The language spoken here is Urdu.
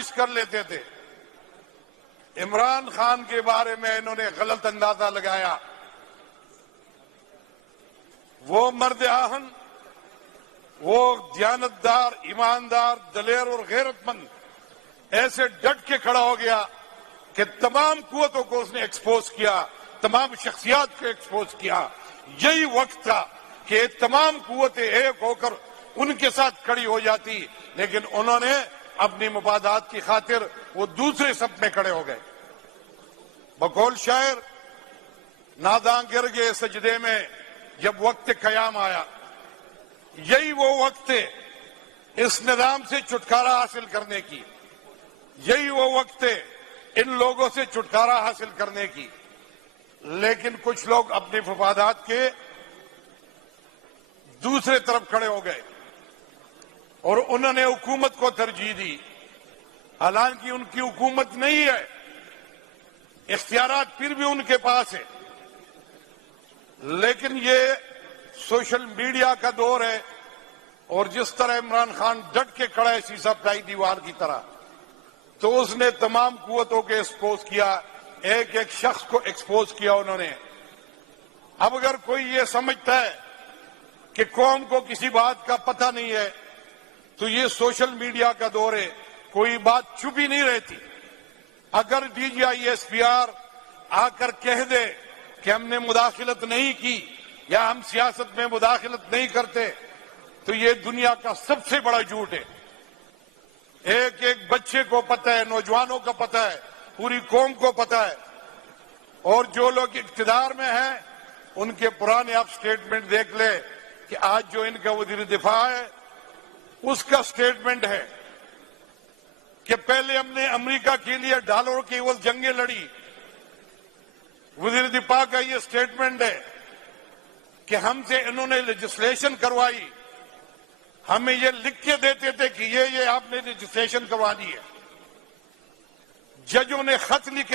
فرمائش کر لیتے تھے۔ عمران خان کے بارے میں انہوں نے غلط اندازہ لگایا۔ وہ مرد آہن، وہ دیانتدار، ایماندار، دلیر اور غیرت مند ایسے ڈٹ کے کھڑا ہو گیا کہ تمام قوتوں کو اس نے ایکسپوز کیا، تمام شخصیات کو ایکسپوز کیا۔ یہی وقت تھا کہ تمام قوتیں ایک ہو کر ان کے ساتھ کھڑی ہو جاتی، لیکن انہوں نے اپنی مفادات کی خاطر وہ دوسرے صف میں کھڑے ہو گئے۔ بقول شاعر، ناداں گر گئے سجدے میں جب وقت قیام آیا۔ یہی وہ وقت ہے اس نظام سے چھٹکارا حاصل کرنے کی، یہی وہ وقت ہے ان لوگوں سے چھٹکارا حاصل کرنے کی۔ لیکن کچھ لوگ اپنے مفادات کے دوسرے طرف کھڑے ہو گئے اور انہوں نے حکومت کو ترجیح دی، حالانکہ ان کی حکومت نہیں ہے، اختیارات پھر بھی ان کے پاس ہے۔ لیکن یہ سوشل میڈیا کا دور ہے، اور جس طرح عمران خان ڈٹ کے کھڑا ہے سیسا پلائی دیوار کی طرح، تو اس نے تمام قوتوں کو ایکسپوز کیا، ایک ایک شخص کو ایکسپوز کیا انہوں نے۔ اب اگر کوئی یہ سمجھتا ہے کہ قوم کو کسی بات کا پتہ نہیں ہے، تو یہ سوشل میڈیا کا دور ہے، کوئی بات چھپ ہی نہیں رہتی۔ اگر D G I S P R آ کر کہہ دے کہ ہم نے مداخلت نہیں کی یا ہم سیاست میں مداخلت نہیں کرتے، تو یہ دنیا کا سب سے بڑا جھوٹ ہے۔ ایک ایک بچے کو پتہ ہے، نوجوانوں کو پتہ ہے، پوری قوم کو پتہ ہے، اور جو لوگ اقتدار میں ہیں ان کے پرانے آپ سٹیٹمنٹ دیکھ لیں کہ آج جو ان کا وزیر دفاع ہے اس کا سٹیٹمنٹ ہے کہ پہلے ہم نے امریکہ کے لیے ڈالروں کی عوض جنگیں لڑی۔ وزیر دفاع کا یہ سٹیٹمنٹ ہے کہ ہم سے انہوں نے لیجسلیشن کروائی، ہمیں یہ لکھ کے دیتے تھے کہ یہ آپ نے لیجسلیشن کروانی ہے۔ ججوں نے خط لکھے